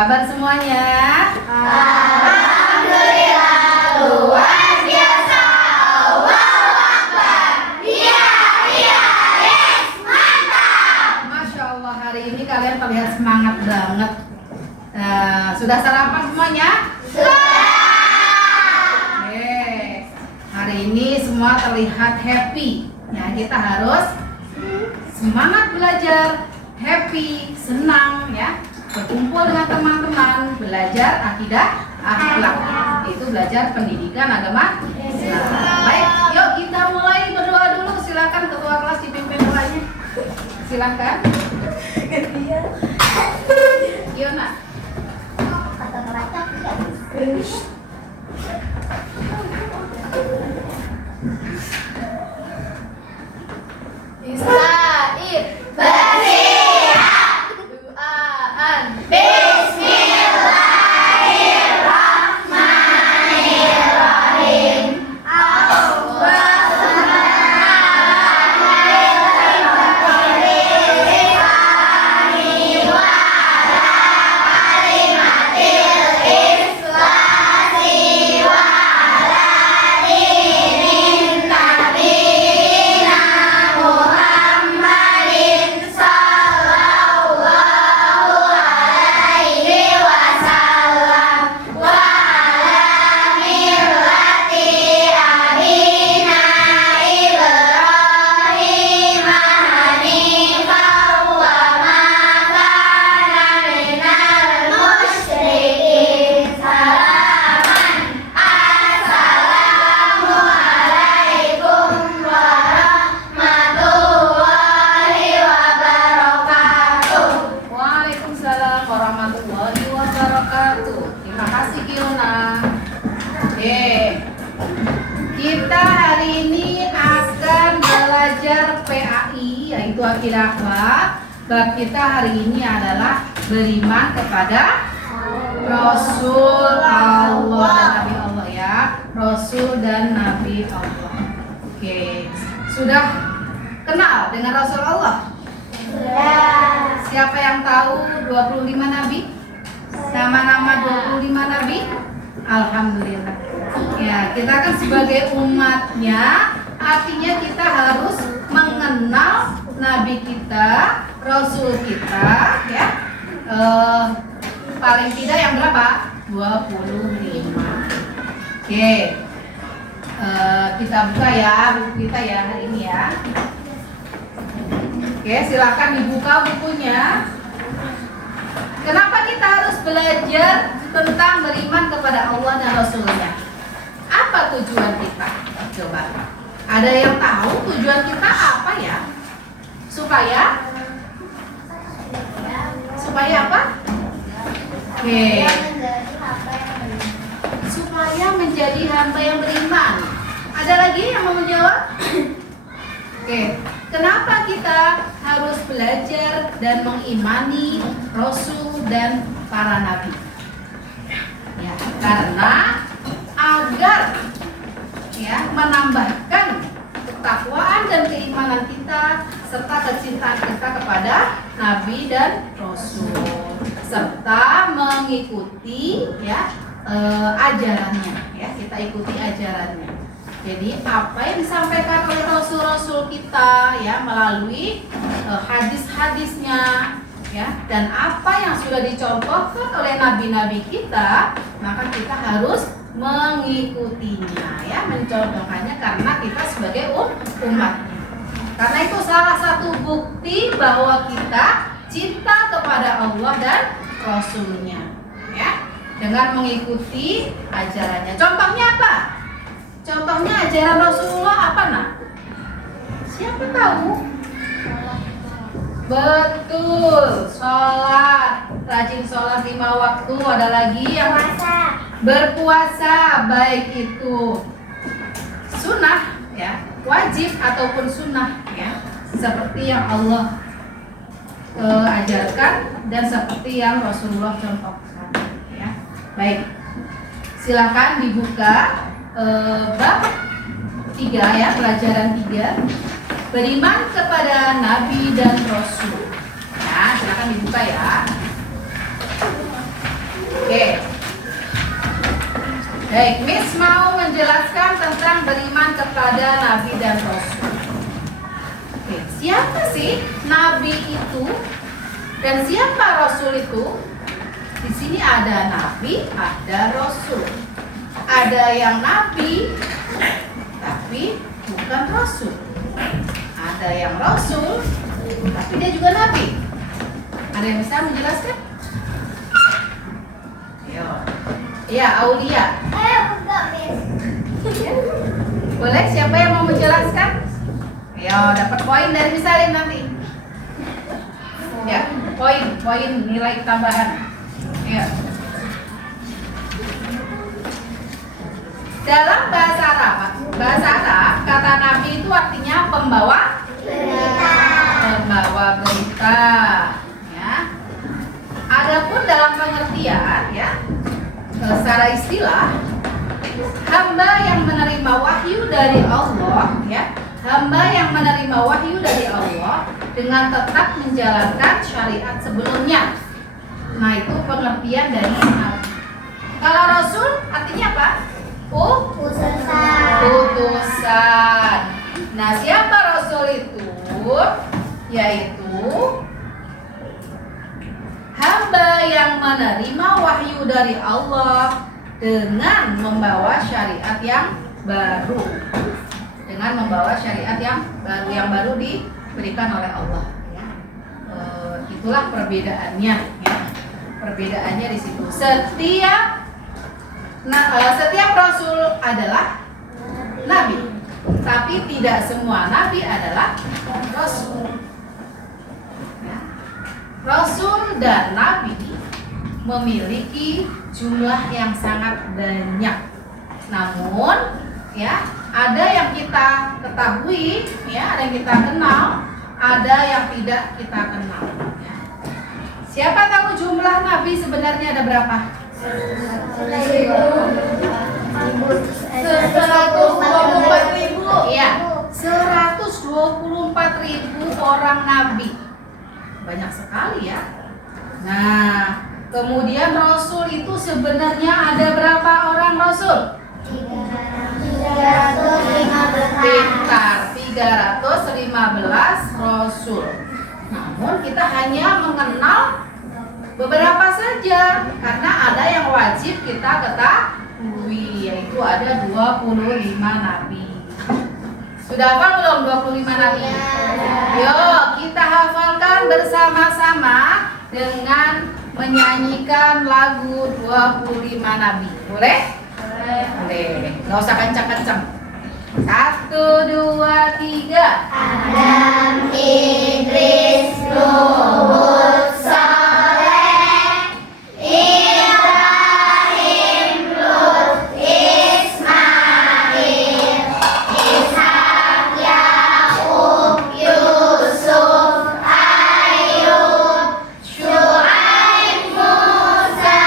kabar semuanya? Alhamdulillah, luar biasa. Allahu Akbar. Iya, yes, mantap. Masya Allah, hari ini kalian terlihat semangat banget. Sudah sarapan semuanya? Sudah. Oke, hari ini semua terlihat happy. Ya, kita harus semangat belajar, happy, senang ya. Berkumpul dengan teman-teman, belajar akidah akhlak. Itu belajar pendidikan agama Islam. Baik, yuk kita mulai berdoa dulu. Silakan ketua kelas dipimpin doanya. Silakan. Yuk nak. Isra'il bersiap. Duaan. Bismillahirrahmanirrahim. Waalaikumsalam warahmatullahi wabarakatuh. Terima kasih Kiona. Oke, kita hari ini akan belajar PAI, yaitu akidah akhlak. Bab kita hari ini adalah beriman kepada Rasul Allah dan Nabi Allah ya. Rasul dan Nabi Allah. Oke, sudah kenal dengan Rasul Allah? Siapa yang tahu 25 nabi? Nama-nama 25 nabi? Alhamdulillah. Ya, kita kan sebagai umatnya, artinya kita harus mengenal nabi kita, rasul kita, ya. Paling tidak yang berapa? 25. Oke. Kita buka ya buku kita ya hari ini ya. Oke, silakan dibuka bukunya. Kenapa kita harus belajar tentang beriman kepada Allah dan Rasulnya? Apa tujuan kita? Coba. Ada yang tahu tujuan kita apa ya? Supaya apa? Oke. Supaya menjadi hamba yang beriman. Ada lagi yang mau menjawab? Oke. Kenapa kita harus belajar dan mengimani Rasul dan para nabi? Ya, karena agar ya menambahkan ketakwaan dan keimanan kita serta kecintaan kita kepada nabi dan Rasul serta mengikuti ya ajarannya ya, kita ikuti ajarannya. Jadi apa yang disampaikan oleh Rasul-Rasul kita ya melalui hadis-hadisnya ya, dan apa yang sudah dicontohkan oleh nabi-nabi kita, maka kita harus mengikutinya ya, mencontohkannya karena kita sebagai umatnya. Karena itu salah satu bukti bahwa kita cinta kepada Allah dan Rasulnya ya, dengan mengikuti ajarannya. Contohnya apa? Contohnya ajaran Rasulullah apa nak? Siapa tahu? Betul, sholat, rajin sholat 5 waktu. Ada lagi yang berpuasa, baik itu sunnah ya, wajib ataupun sunnah ya, seperti yang Allah ajarkan dan seperti yang Rasulullah contohkan ya. Baik, silakan dibuka bab 3 ya, pelajaran 3, beriman kepada Nabi dan Rasul. Ya, silakan dibuka ya. Oke. Baik, Miss mau menjelaskan tentang beriman kepada Nabi dan Rasul. Oke, siapa sih Nabi itu dan siapa Rasul itu? Di sini ada Nabi, ada Rasul. Ada yang Nabi, tapi bukan Rasul. Ada yang Rasul, tapi dia juga Nabi. Ada yang bisa menjelaskan? Ayo. Ya, Aulia. Enggak, Miss. Boleh, siapa yang mau menjelaskan? Ayo, dapat poin dari misalin nanti. Ya, poin nilai tambahan. Ya. Dalam bahasa Arab, kata Nabi itu artinya pembawa berita. Ya. Adapun dalam pengertian, ya, secara istilah, hamba yang menerima wahyu dari Allah, ya, hamba yang menerima wahyu dari Allah dengan tetap menjalankan syariat sebelumnya. Nah, itu pengertian dari Nabi. Kalau Rasul artinya apa? Utusan. Nah, siapa Rasul itu? Yaitu hamba yang menerima wahyu dari Allah dengan membawa syariat yang baru. Dengan membawa syariat yang baru diberikan oleh Allah. Ya. Itulah perbedaannya. Ya. Perbedaannya di situ. Setiap Rasul adalah Nabi, tapi tidak semua Nabi adalah Rasul. Ya. Rasul dan Nabi memiliki jumlah yang sangat banyak. Namun, ya, ada yang kita ketahui, ya, ada yang kita kenal, ada yang tidak kita kenal. Ya. Siapa tahu jumlah Nabi sebenarnya ada berapa? 124.000. Iya, 124.000 orang Nabi. Banyak sekali ya. Nah, kemudian Rasul itu sebenarnya ada berapa orang Rasul? 315 Rasul. Namun kita hanya mengenal beberapa saja, karena ada yang wajib kita ketahui, yaitu ada 25 Nabi. Sudah hafal belum 25 Nabi? Yuk kita hafalkan bersama-sama dengan menyanyikan lagu 25 Nabi. Boleh? Boleh. Gak usah kencang-kencang. 1, 2, 3. Adam, Idris, Nuh, Saleh, Ibrahim, Lut, Ismail, Ishak, Yakub, Yusuf, Ayub, Syuaib, Musa,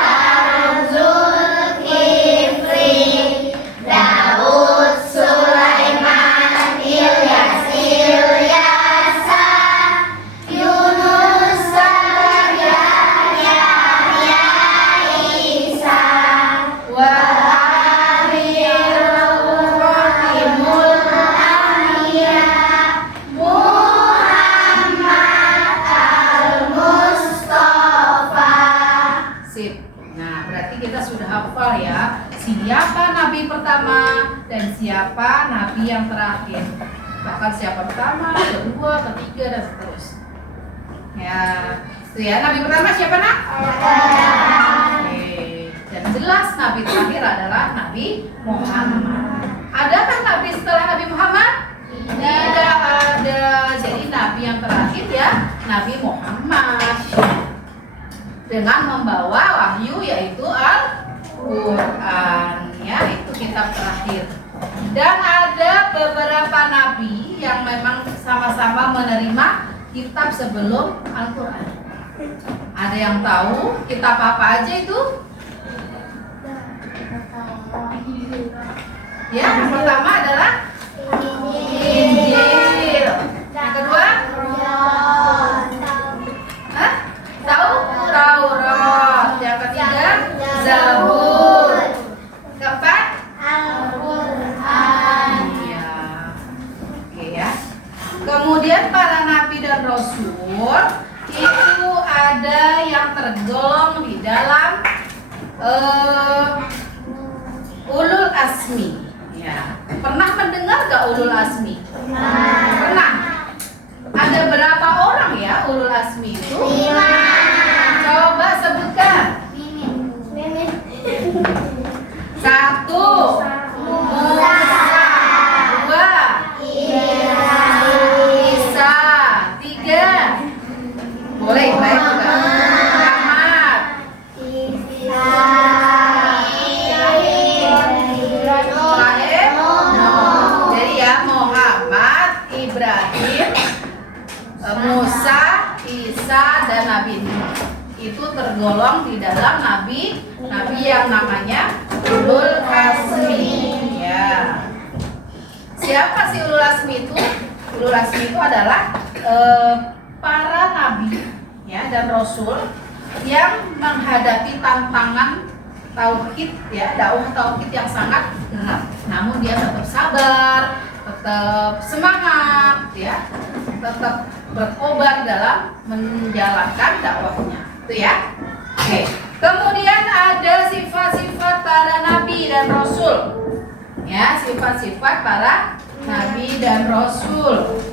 Harun, Zulkifli, Daud, Sulaiman, Ilyas, Ilyasa, Yunus, Zakaria, Yahya, Isa, Wa Akhirul Khatimul Anbiya, Muhammad Al-Mustafa. Sip. Nah, berarti kita sudah hafal ya, siapa nabi pertama dan siapa nabi yang terakhir. Bahkan siapa pertama, kedua, ketiga dan seterusnya. Ya, itu ya. Nabi pertama siapa, Nak? Oke. Dan jelas nabi terakhir adalah Nabi Muhammad. Adakah nabi setelah Nabi Muhammad? Tidak ada. Jadi nabi yang terakhir ya Nabi Muhammad, dengan membawa wahyu yaitu Al-Quran, ya, itu kitab terakhir. Dan ada beberapa nabi yang memang sama-sama menerima kitab sebelum Al-Quran. Ada yang tahu kitab apa aja itu? Ya, yang pertama adalah Injil. Yang kedua? Hah? Tahu? Taurat. Yang ketiga? Kemudian para nabi dan rasul itu ada yang tergolong di dalam ulul asmi. Ya. Pernah mendengar gak ulul asmi? Pernah. Ada berapa orang ya ulul asmi itu? 5. Coba sebutkan. 1 Musa, 2 Isa, 3 boleh baik juga Muhammad, terakhir Nuh. Jadi ya Muhammad, Ibrahim, Musa, Isa dan Nabi Nuh itu tergolong di dalam nabi yang namanya ulul asmi. Ya. Siapa sih ulul asmi itu? Ulul asmi itu adalah para nabi ya dan rasul yang menghadapi tantangan tauhid ya, dakwah tauhid yang sangat berat. Namun dia tetap sabar, tetap semangat ya, tetap berkobar dalam menjalankan dakwahnya. Itu ya. Oke. Kemudian ada sifat-sifat para nabi dan rasul. Ya, sifat-sifat para nabi dan rasul.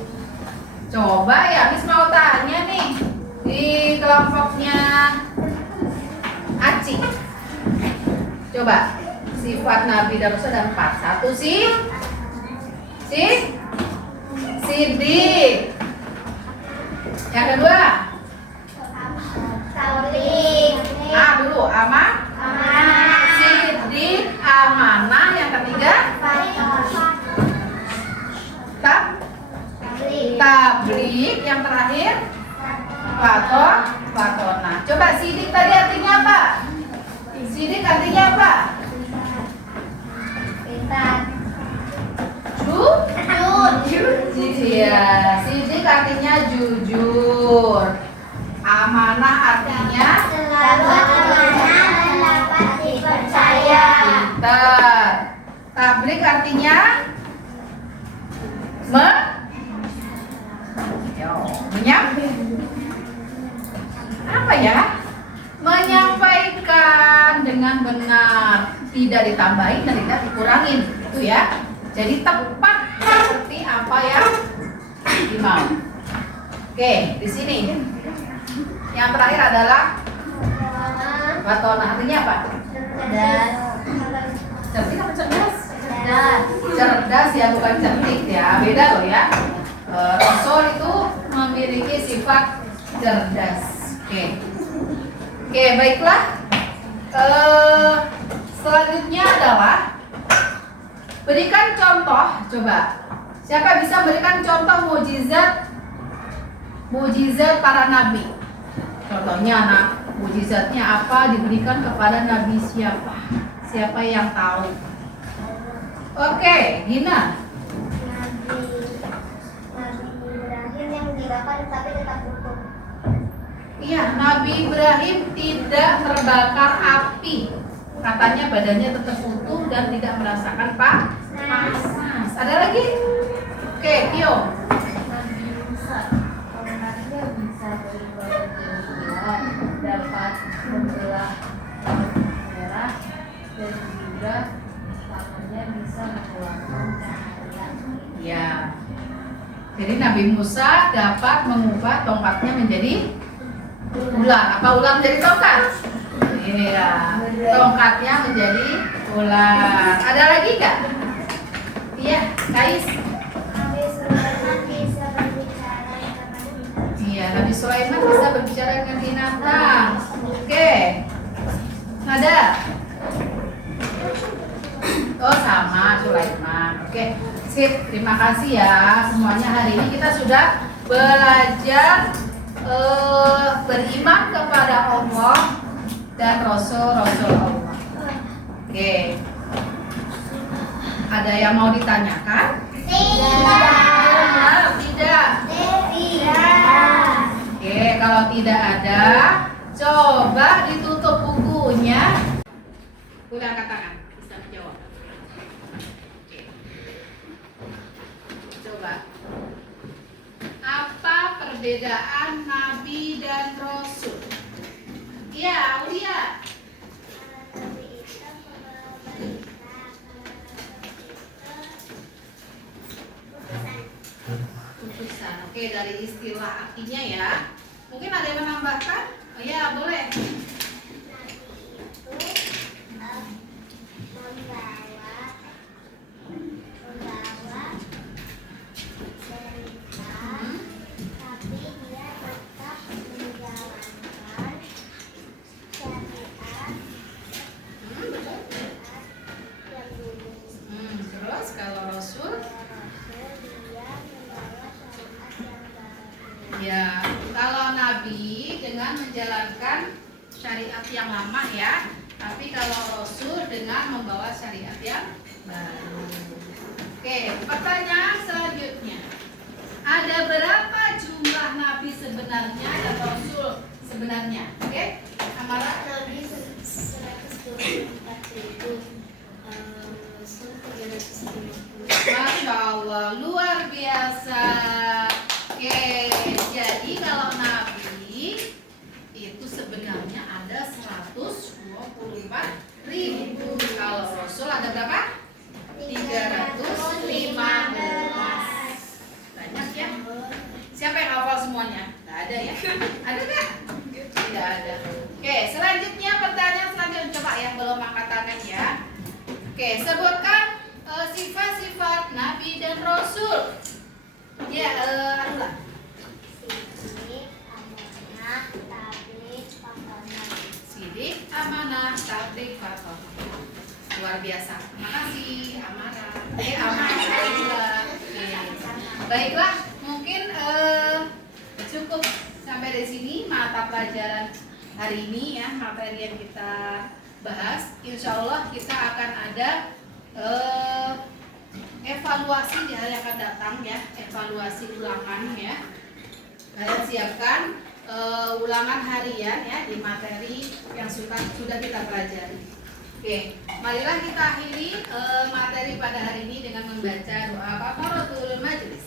Coba ya, Miss mau tanya nih di kelompoknya Aci. Coba sifat nabi dan rasul ada 4. 1 Sidik. Yang kedua dulu Sidik, amanah. Yang ketiga tabligh. Yang terakhir fatona. Coba sidik tadi artinya apa? Sidik artinya apa? Ya, sidik artinya jujur. Amanah artinya Selalu amanah dan dapat dipercaya. pintar. Tabligh artinya apa ya? Menyampaikan dengan benar, tidak ditambahin dan tidak dikurangin, itu ya. Jadi tepat seperti apa yang dimau. Oke, di sini yang terakhir adalah watona, artinya apa? Cerdik apa cerdas? Cerdas ya, bukan cerdik ya, beda loh ya. Rasul itu memiliki sifat cerdas. Oke, baiklah. Selanjutnya adalah berikan contoh. Coba, siapa bisa berikan contoh mujizat para nabi? Contohnya, mujizatnya apa diberikan kepada nabi siapa? Siapa yang tahu? Oke, Gina. Nabi Ibrahim yang dibakar tapi tetap utuh. Iya, Nabi Ibrahim tidak terbakar api. Katanya badannya tetap utuh dan tidak merasakan panas. Ada lagi? Oke, Tio. Nabi Musa tongkatnya bisa berubah dua, dapat membelah merah dan juga tangannya bisa mengeluarkan cahaya. Ya. Jadi Nabi Musa dapat mengubah tongkatnya menjadi ular. Apa ular menjadi tongkat? Iya. Tongkatnya menjadi ular. Ada lagi nggak? Iya, Kais. Nabi Sulaiman bisa berbicara dengan binatang. Iya, Nabi Sulaiman bisa berbicara dengan binatang. Oke. Ada. Oh, sama Sulaiman. Oke. Sip, terima kasih ya semuanya. Hari ini kita sudah belajar beriman kepada Allah dan Rasul-Rasul Allah. Oke. Ada yang mau ditanyakan? Tidak. Tidak. Tidak. Oke, kalau tidak ada, coba ditutup bukunya. Udah angkat tangan, bisa menjawab. Oke. Coba. perbedaan Nabi dan Rasul. Iya, Aulia. Nabi itu membawa berita, putusan. Putusan. Oke, dari istilah artinya ya. Mungkin ada yang menambahkan? Oh ya, boleh. Nabi itu membawa cerita, tapi dia tetap menjalankan syariat yang dulu. Terus kalau Rasul? Rasul dia membawa syariat yang baru. Ya, kalau Nabi dengan menjalankan syariat yang lama ya. Tapi kalau Rasul dengan membawa syariat yang baru. Oke, pertanyaan selanjutnya. Ada berapa jumlah Nabi sebenarnya dan Rasul sebenarnya? Oke, Amara? Nabi 124.000, Rasul 350. Masya Allah, luar biasa. Oke, jadi kalau Nabi itu sebenarnya ada 124.000. Kalau Rasul ada berapa? 315. Banyak ya. Siapa yang hafal semuanya? Nggak ada ya? Ada nggak? Tidak ada. Oke, selanjutnya pertanyaan selanjutnya. Coba yang belum angkat tangan ya. Oke, sebutkan sifat-sifat Nabi dan Rasul. Ya, Arula. Sidik, amanah, tablik, pakonan. Sidik, amanah, tablik, fathah. Luar biasa. Terima kasih, Amara. Amara juga. Oke. Baiklah, mungkin cukup sampai di sini mata pelajaran hari ini ya, materi yang kita bahas. Insya Allah kita akan ada evaluasi di hari yang akan datang ya, evaluasi ulangan ya. Kalian siapkan ulangan harian ya di materi yang sudah kita pelajari. Oke, marilah kita akhiri materi pada hari ini dengan membaca doa kafaratul majelis.